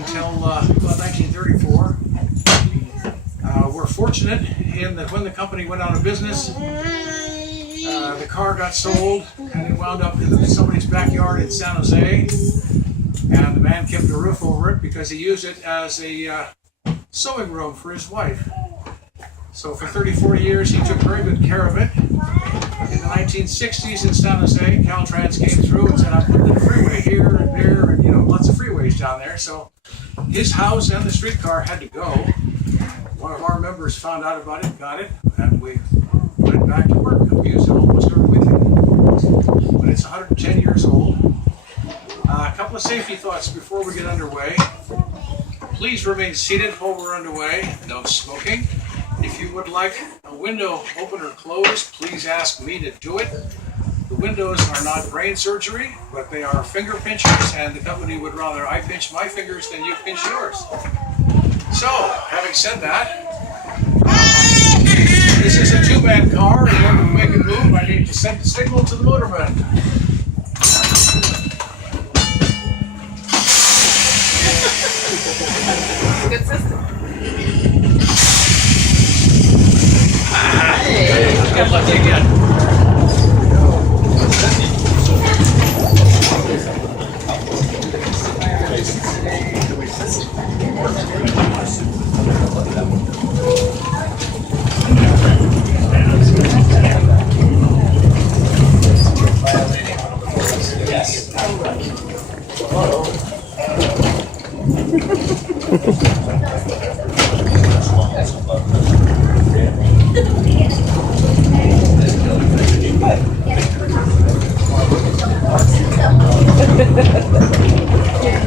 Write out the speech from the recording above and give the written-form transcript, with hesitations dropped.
until about 1934. We're fortunate in that when the company went out of business, the car got sold and it wound up in somebody's backyard in San Jose. And the man kept a roof over it because he used it as a sewing room for his wife. So for 34 years, he took very good care of it. In the 1960s in San Jose, Caltrans came through and said, I'm putting a freeway here and there, and lots of freeways down there. So his house and the streetcar had to go. One of our members found out about it, got it, and we went back to work. We used it almost every weekend. But it's 110 years old. A couple of safety thoughts before we get underway. Please remain seated while we're underway. No smoking. If you would like a window open or closed, please ask me to do it. The windows are not brain surgery, but they are finger pinchers, and the company would rather I pinch my fingers than you pinch yours. So, having said that, this is a two-man car. In order to make it move, I need to send a signal to the motorman. Good system. Good luck again. Yes.